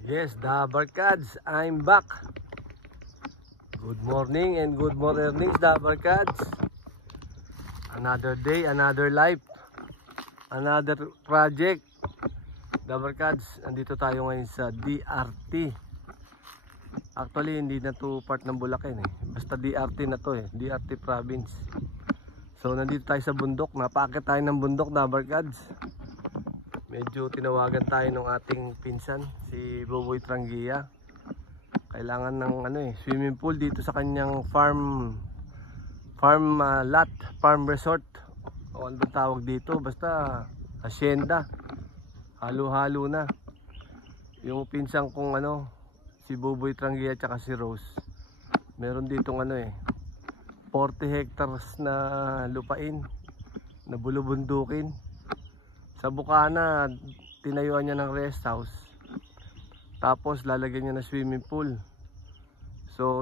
Yes, the Barkads, I'm back. Good morning and good mornings, the Barkads. Another day, another life, another project. The Barkads, andito tayo ngayon sa DRT. Actually, hindi na to part ng Bulacan eh. Basta DRT na to eh, DRT province. So, nandito tayo sa bundok. Napakit tayo ng bundok, the Barkads. Medyo tinawagan tayo ng ating pinsan, si Boboy Trangia. Kailangan ng swimming pool dito sa kanyang farm lot, farm resort. O ano ba tawag dito? Basta hacienda. Halo-halo na. Yung pinsan kong si Boboy Trangia at si Rose. Meron ditong 40 hectares na lupain na bulubundukin. Sa Bukana, tinayuan niya ng rest house. Tapos lalagyan niya ng swimming pool. So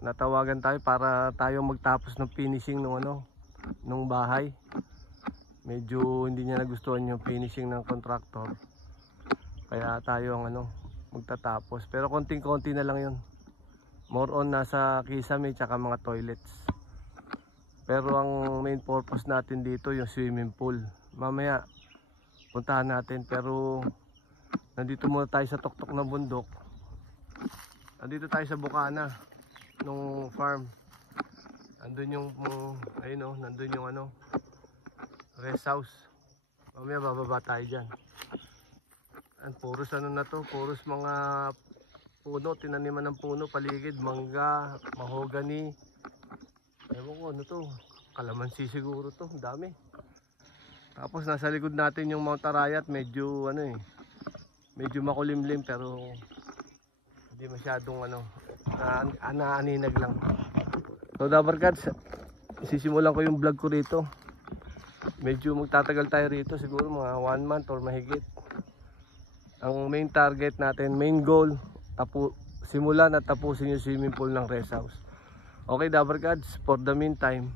natawagan tayo para tayo magtapos ng finishing nung bahay. Medyo hindi niya nagustuhan yung finishing ng contractor. Kaya tayo magtatapos. Pero konting-konti na lang 'yon. More on nasa kisame tsaka mga toilets. Pero ang main purpose natin dito yung swimming pool. Mamaya puntahan natin, pero nandito muna tayo sa tuktok ng bundok. Nandito tayo sa Bukana nung farm. Nandun yung nandun yung rest house. Mamaya bababa tayo dyan. Puros na to, puros mga puno, tinaniman ng puno, paligid, mangga, mahogany. Ewan ko ano to, kalamansi siguro to, dami. Tapos nasa likod natin yung Mount Arayat, medyo medyo makulimlim pero hindi masyadong naaninag lang. So the Barkads, sisimulan ko yung vlog ko rito. Medyo magtatagal tayo rito, siguro mga 1 month or mahigit. Ang main target natin, main goal, simulan at tapusin yung swimming pool ng rest house. Okay the Barkads, for the meantime,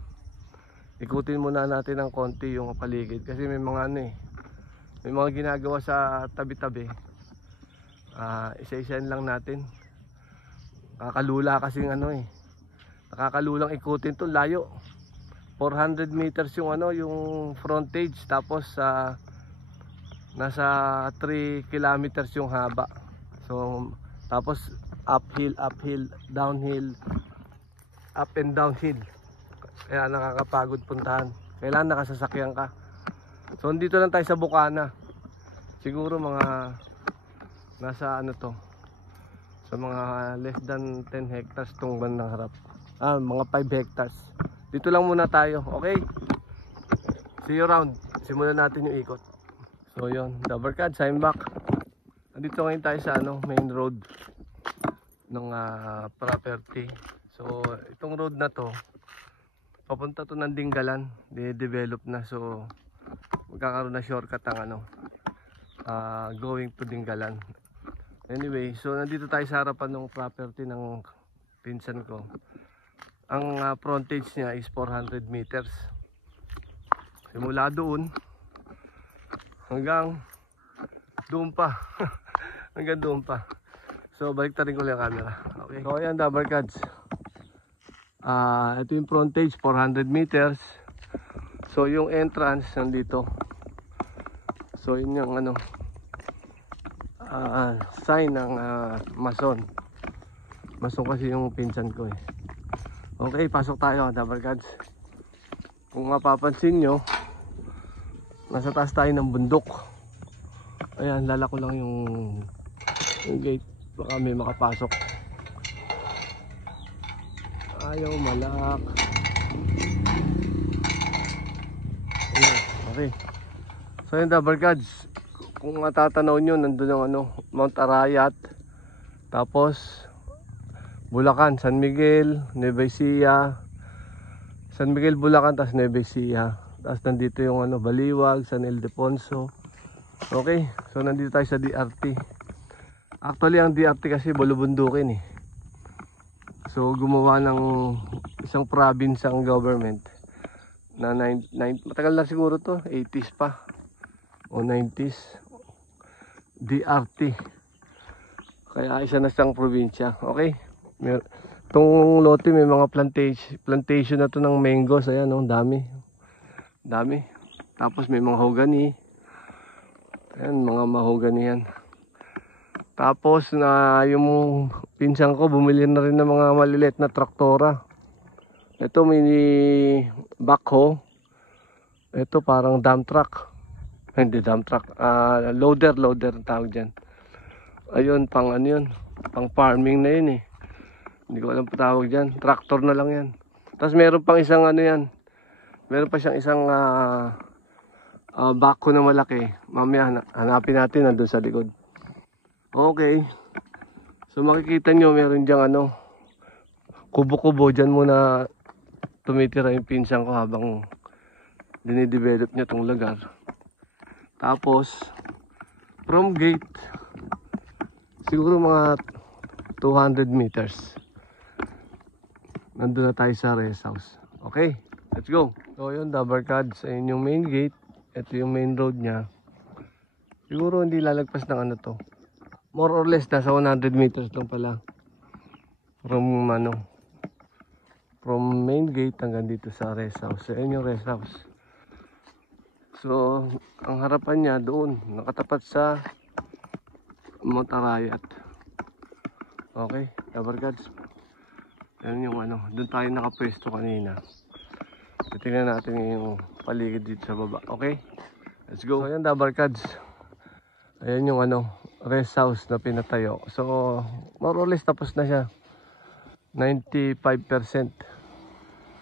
ikutin muna natin ng konti yung paligid kasi may mga may mga ginagawa sa tabi-tabi. Isa-isain lang natin. Nakakalula kasi nakakalulang ikutin to, layo. 400 meters yung yung frontage, tapos nasa 3 kilometers yung haba. So tapos uphill, downhill, up and downhill. Kaya nakakapagod puntahan. Kailangan nakasasakyan ka. So dito lang tayo sa Bukana. Siguro mga nasa sa mga less than 10 hectares tong bandang harap. Mga 5 hectares. Dito lang muna tayo, okay? See you around. Simulan natin yung ikot. So yun, the Barkads, I'm back. Andito ngayon tayo sa main road ng property. So itong road na to, papunta to ng Dingalan, de-develop na, so magkakaroon na shortcut ang going to Dingalan. Anyway, so nandito tayo sa harapan ng property ng pinsan ko. Ang frontage niya is 400 meters. Simula doon hanggang doon pa. Hanggang doon pa. So balik tayo ko lang ang camera. Okay. So ayan, the Barkads. Ito yung frontage, 400 meters. So yung entrance nandito. So yun yung sign ng mason. Mason kasi yung pinsan ko eh. Okay, pasok tayo, the Barkads. Kung mapapansin nyo, nasa taas tayo ng bundok. Ayan, lalako lang yung gate, baka may makapasok. Ayaw malak. Ayan, okay. So yun, the Barkads, kung matatanaw nyo, nandun yung Mount Arayat, tapos Bulacan, San Miguel, Nueva Ecija, San Miguel, Bulacan, tapos Nueva Ecija. Tapos nandito yung Baliwag, San Ildefonso. Okay, so nandito tayo sa DRT. Actually ang DRT kasi bulubundukin eh. So gumawa ng isang province ang government na matagal na siguro to, 80s pa o 90s. DRT. Kaya isa na siyang probinsya. Okay? Itong lote may mga plantation na to ng mangoes. Ayan, oh, dami. Dami. Tapos may mga mahogany. Ayan, mga mahogany yan. Tapos na yung pinsan ko bumili na rin ng mga maliliit na traktora. Ito mini backhoe. Ito parang dump truck. Hindi dump truck. Loader ang tawag dyan. Ayun, pang ano yun. Pang farming na yun eh. Hindi ko alam pa tawag dyan. Tractor na lang yan. Tapos meron pang isang ano yan. Meron pa siyang isang backhoe na malaki. Mamaya hanapin natin nandun sa likod. Okay. So makikita nyo meron dyang ano. Kubo-kubo dyan muna tumitira yung pinsan ko habang dinidevelop niya tong lugar. Tapos from gate siguro mga 200 meters nandun na tayo sa rest house. Okay, let's go. So yun, Dabarkads, ayun yung main gate. Ito yung main road nya. Siguro hindi lalagpas ng ano to. More or less nasa 100 meters lang pala from from main gate hanggang dito sa rest house. So ayun yung rest house. So ang harapan nya doon nakatapat sa Mount Arayat. Okay, Dabarkads. Yan yung ano, doon tayo nakapwesto kanina. Tingnan natin yung paligid dito sa baba. Okay? Let's go. So yan, Dabarkads. Ayan yung ano, rest house na pinatayo. So, more or less tapos na siya. 95%.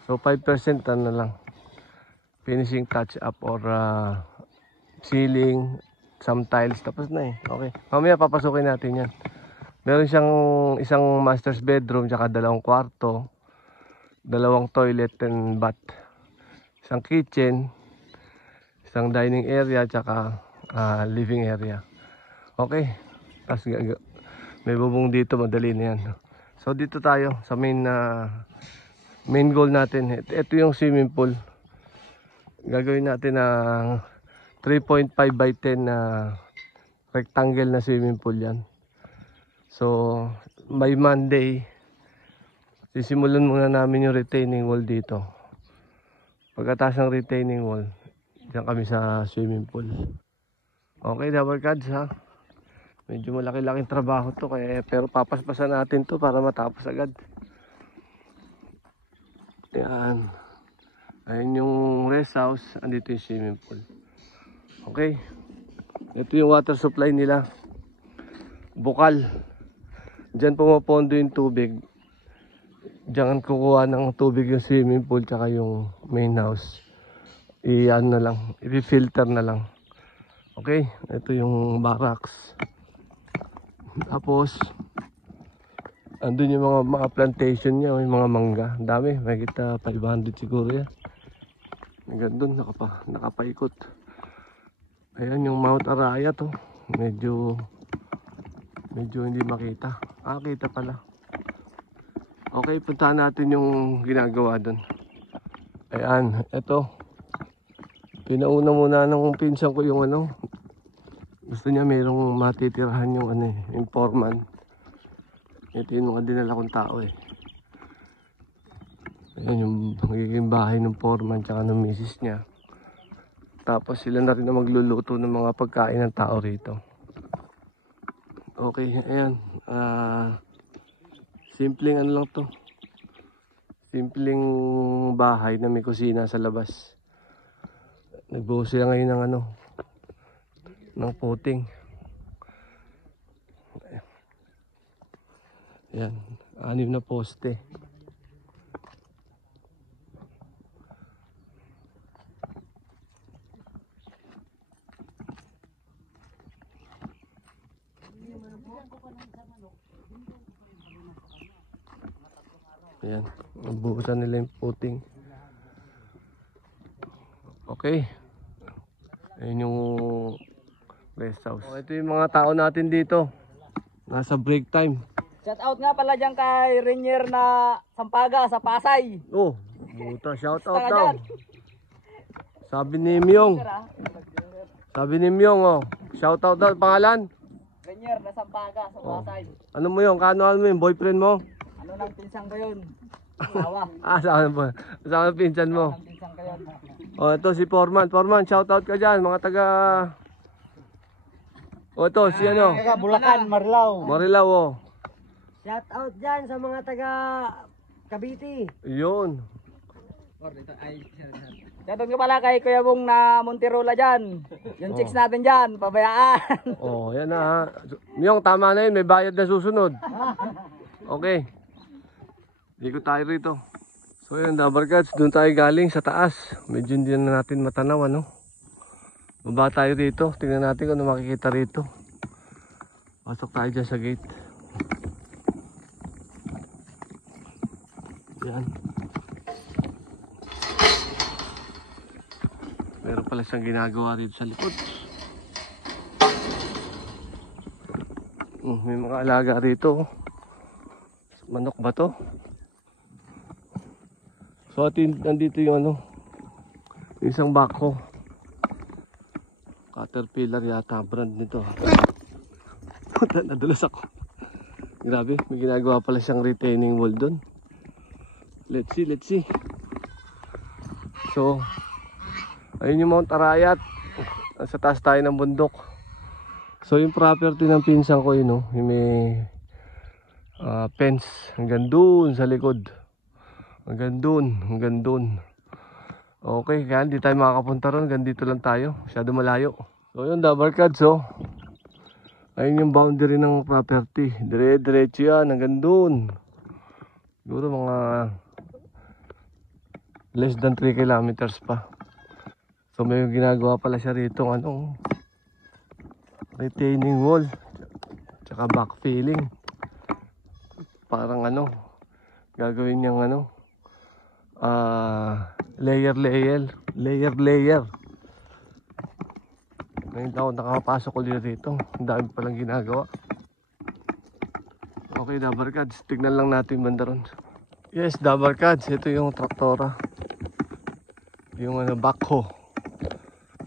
So, 5% ano lang. Finishing touch up or ceiling, some tiles. Tapos na eh. Okay. Mamaya papasukin natin yan. Meron siyang isang master's bedroom, tsaka 2 kwarto, 2 toilet and bath, isang kitchen, isang dining area, tsaka living area. Okay. Tapos may bubong dito, madali na yan. So dito tayo sa main goal natin. Ito yung swimming pool. Gagawin natin ng 3.5 by 10 na rectangle na swimming pool yan. So, by Monday, sisimulan muna namin yung retaining wall dito. Pagkatapos ng retaining wall, diyan kami sa swimming pool. Okay, Dabarkads ha. Medyo malaki-laking trabaho to, pero papaspasan natin to para matapos agad. Ayan. Ayan yung rest house, andito yung swimming pool. Okay. Ito yung water supply nila. Bukal. Diyan pumapondo yung tubig. Diyan kukuha ng tubig yung swimming pool tsaka yung main house. I-ano na lang, i-filter na lang. Okay, ito yung barracks. Tapos andun yung mga plantation niya, yung mga mangga. Ang dami, may kita 500 siguro yan. Hanggang doon nakapaikot. Ayan yung Mount Arayat to. Medyo hindi makita. Kita pala. Okay, puntahan natin yung ginagawa doon. Ayan, eto. Pinauna muna ng pinsan ko yung ano. Gusto niya mayroong matitirahan yung ano eh, yung foreman. Ito yung mga dinala kong tao eh. Ayan yung magiging bahay ng foreman tsaka ng misis niya. Tapos sila na rin na magluluto ng mga pagkain ng tao rito. Okay, ayan. Simpleng ano lang to. Simpleng bahay na may kusina sa labas. Nagbuhos sila ngayon ng ano, ng puting. Ayan, 6 na poste. Ayan, nabuhusan nila yung puting. Okay. Ayan yung rest house. Ito yung mga tao natin dito. Nasa break time. Shout out nga pala dyan kay Rainier na Sampaga sa Pasay. Oh, buta, shout out daw. Sabi ni Myong. Oh, shout out daw, pangalan? Rainier na Sampaga sa Oh. Pasay. Ano mo yun? Ano mo yun? Boyfriend mo? Ano nang pinsang ko yun? Asawa. Saan ba? Saan ang pinsan mo? Nang pinsang ko yun. O, ito si Foreman. Foreman, shoutout ka dyan. Mga taga... O, ito si ano? Taga Bulacan, Marilao. Marilao, o. Shout out dyan sa mga taga Cavite. Yun. Shout out ka pala kay Kuya Bong na Monterola dyan. Yung chicks natin dyan, pabayaan. Oh, yan na ha. Yung tama na yun, may bayad na susunod. Okay. Dito tayo rito. So yun, Dabarkads, doon tayo galing sa taas. Medyo hindi na natin matanaw, ano. Baba tayo rito. Tingnan natin kung ano makikita rito. Pasok tayo dyan sa gate. Yan. Meron pala siyang ginagawa rito sa likod. May mga alaga rito. Manok ba to? So nandito yung ano, isang bako. Caterpillar yata brand nito. Nadulas ako. Grabe, may ginagawa pala siyang retaining wall doon. Let's see. So, ayun yung Mount Arayat. Sa taas tayo ng bundok. So yung property ng pinsan ko yun, no? Yung may fence hanggang doon sa likod. Hanggang doon. Okay, kaya hindi tayo makakapunta ron. Hanggang dito lang tayo. Masyado malayo. So yun, Dabarkads, oh. Ayun yung boundary ng property. Diretso yan, hanggang doon. Siguro mga less than 3 kilometers pa. So may ginagawa pala siya rito ng retaining wall. Tsaka backfilling. Parang gagawin niyang layer. Ngayon ako nakapasok ulit rito. Ang dami palang ginagawa. Okay, Dabarkads, tignan lang natin banda ron. Yes, Dabarkads, ito yung traktora. Yung backhoe.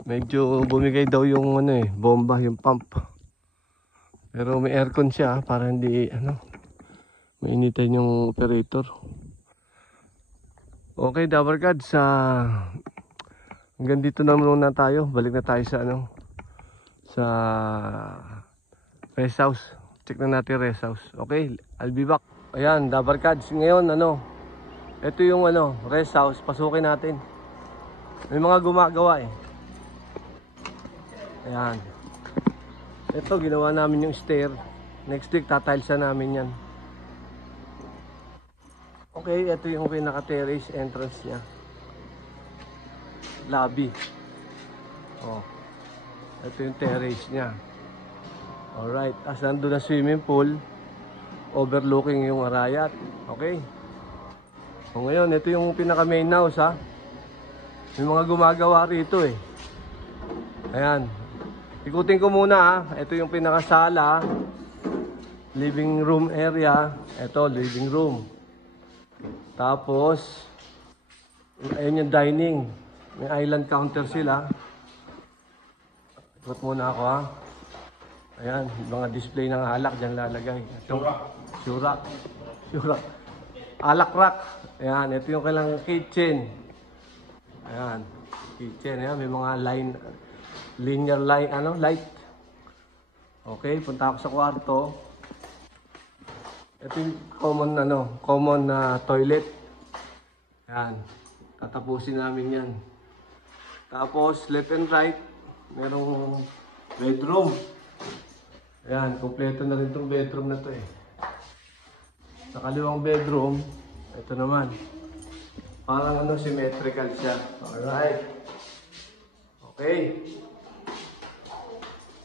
Medyo bumigay daw yung bomba, yung pump. Pero may aircon siya para hindi mainitin yung operator. Okay, Dabarkads, hanggang dito na muna tayo. Balik na tayo sa rest house. Check na natin rest house. Okay, I'll be back. Ayan, Dabarkads, ngayon ito yung rest house. Pasukin natin. May mga gumagawa eh. Ayan. Ito, ginawa namin yung stair. Next week, tatilesan namin yan. Okay, ito yung pinaka-terrace entrance niya. Lobby. Oh. Ito yung terrace niya. Alright. As nandun na swimming pool, overlooking yung Arayat. Okay. So ngayon, ito yung pinaka-main house, ha. May mga gumagawa rito eh. Ayan. Ikutin ko muna, ha. Ito yung pinaka-sala. Living room area. Ito, living room. Tapos, ayun yung dining. May island counter sila. Ikot muna ako, ha. Ayan, mga display ng alak dyan lalagay. Ito, syurak. Alak rack. Ayan, ito yung kailang kitchen. Ayan, kitchen. Ayan, may mga linear line, light. Okay, punta ako sa kwarto. Ito yung common na toilet. Ayan, tatapusin namin yan. Tapos, left and right, merong bedroom. Ayan, kompleto na rin itong bedroom na to eh. Sa kaliwang bedroom, ito naman. Parang symmetrical siya. Alright. Okay.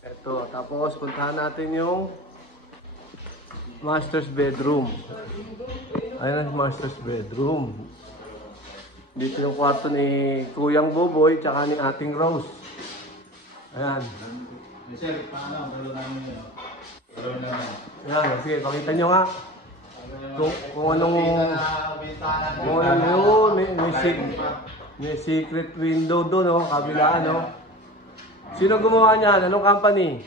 Ito, tapos puntahan natin yung master's bedroom. Ayan ang master's bedroom. Dito yung kwarto ni Kuyang Boboy tsaka ni Ating Rose. Ayan. Sir, paano? Balo namin yun. Ayan, sige, pakita nyo nga. Kung anong yun, may secret window doon, kabilaan, Sino gumawa niyan? Anong company?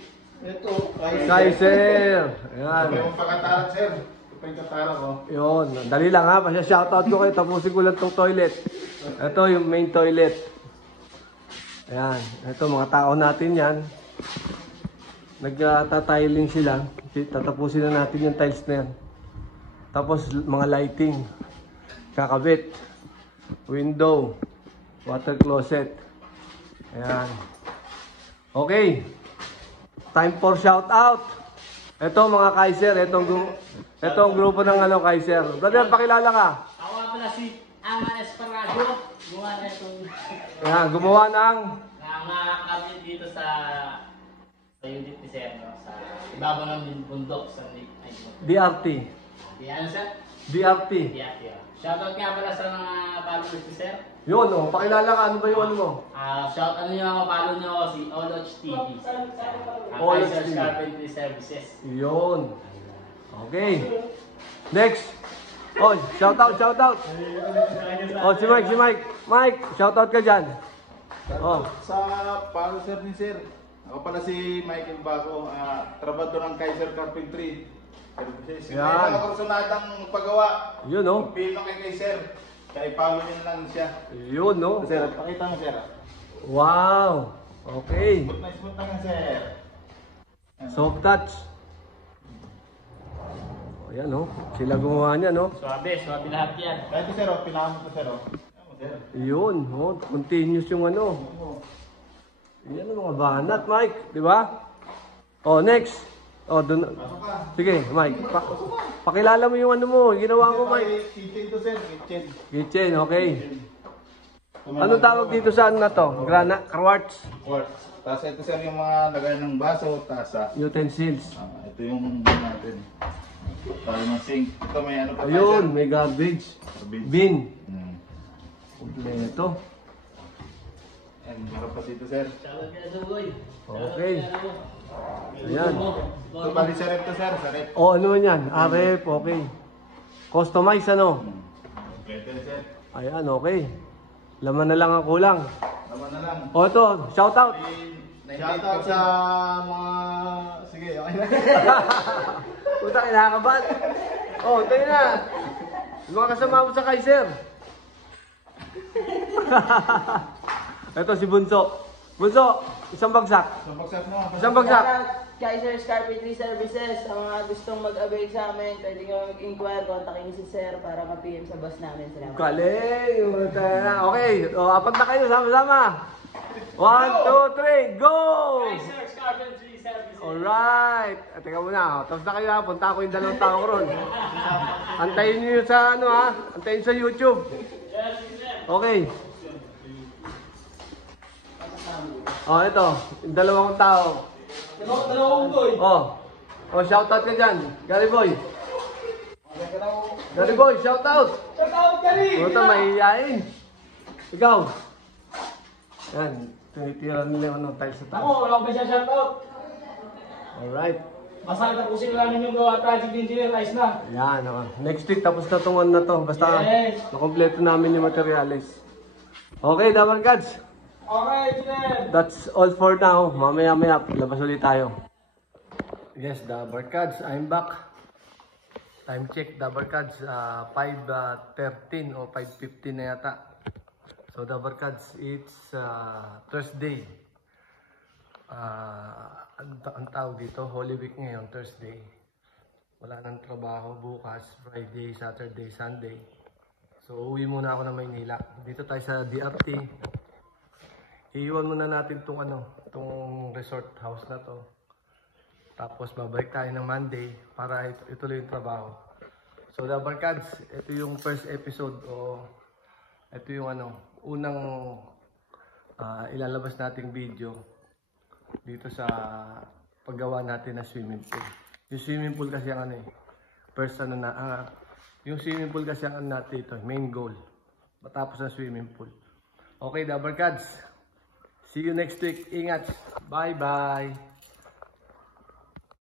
Ito, Kaiser. Ayan. May yung pakatarak, sir. Ito pa yung katarak, oh. Yun. Dali lang ha. Pasya-shoutout ko kayo. Tapusin ko lang itong toilet. Ito yung main toilet. Ayan. Ito mga tao natin yan. Nagtatiling sila. Tatapusin na natin yung tiles na yan. Tapos mga lighting. Kakabit. Window. Water closet. Ayan. Okay. Time for shout out. Ito mga Kaiser, itong grupo ng ano Kaiser. Brother, pakilala ka. Ako nga pala si Aman Esparado. Gumawa na itong Ayan, gumawa ng mga kapit dito sa unit ni Sir, no? Sa ibabaw ng bundok sa DRT. Di ano sir? DRT. Yeah. Shoutout nga pala sa mga followers ni Sir. Yun, oh, pakilala ka. Ano ba yung ano mo? Ano nyo ako, follow nyo ako si Oloch TV. Oloch Kaiser's TV. Carpentry Services. Yun. Okay. Next. Oh, shout out. Oh, si Mike. Mike, shout out ka dyan. Oh. Sa follower ni sir. Ako pala si Michael Baco, trabador ng Kaiser Carpentry. Services. Yan. May mga kursunadang pagawa. Yun, oh. Pino kay Kaiser. Kaya i-follow nyo lang siya. Yun, oh. Sir, pakita mo sir. Wow. Okay. Smooth na nga sir. Soft touch. Oh, yan, oh. Sila gumawa niya, no? Swabe lahat yan. Kahit sir, pinamot ko sir. Sir. Yun, oh. Continuous yung ano. Yan ang mga banat, Mike. Di ba? Oh, next. Oh, dun. Pasok ka. Sige, Mike. Pakilala mo yung ano mo. Ginawa mo, Mike. Kitchen to sir, kitchen. Kitchen, okay. Anong tawag dito sa ano na to? Quartz. Quartz. Tapos ito sir yung mga lagay ng baso, tasa. Utensils. Ito yung natin. Tayo ng sink. Ito may ano pa tayo, Ayun, sir. may garbage. Garbage. Bin. Hmm. Kompleto. And meron pa dito sir. Shoutout kaya sa boy. Okay. Ayan. Ito bali sa rep to sir, sa rep. Oh, ano yan? RF, okay. Customize, ano? Kompleto na sir. Ayan, okay. Laman na lang ang kulang. Tama na lang. Oh, ito. Shout out. Shoutout sa mga... Sige, okay na. Puta, kinakabahan. Oh, tayo na. Yung mga kasama mo sa Kaiser. Ito si Bunso. Bunso, isang bagsak. So, bagsak mo. Isang bagsak. Kaiser's Carpentry Services, ang mga gustong mag-avail sa amin, pwede nyo mag-inquire, kontakin si Sir para ma-PM sa boss namin. Salamat. Galing. Okay, o, apat na kayo, sama-sama. 1, 2, 3, go! Kaiser's Carpentry Services. Alright. Teka muna, tapos na kayo ha. Punta ako yung dalawang tao ko ron. Antayin nyo sa ano ha. Antayin sa YouTube. Okay. Oh, ito. Yung dalawang tao. Dalawang boy. Oh. Oh, shoutout ka dyan. Gary Boy. Gary Boy, shoutout. Shoutout ka rin! Puta, mahihiyain. Ikaw. Yan. Tinitira nila yung ano, tiles sa taas. Ako, wala ko ba siya shoutout? Alright. Masakit ang pusin lang yung gawa project engineer, ayos na. Yan. Oh. Next week, tapos na itong ano na to. Basta, Yes. nakompleto namin yung materials. Okay, Dabar Gods. Okay, Sir. That's all for now. Mamaya-maya, labas ulit tayo. Yes, Dabar Gods, I'm back. Time check, Dabar Gods, 5:13 o 5:15 na yata. So, Dabar Gods, it's Thursday. Ang tawag dito, Holy Week ngayon, Thursday. Wala nang trabaho bukas, Friday, Saturday, Sunday. So, uwi muna ako ng Maynila. Dito tayo sa DRT. Iiwan muna natin tong resort house na to. Tapos babalik tayo ng Monday para ituloy yung trabaho. So, the Barkads, ito yung first episode o ito yung unang ilalabas nating video dito sa paggawa natin ng swimming pool. Yung swimming pool kasi ang first yung swimming pool kasi ang natin ito, main goal. Matapos ang swimming pool. Okay, the Barkads. See you next week. Ingat. Bye-bye.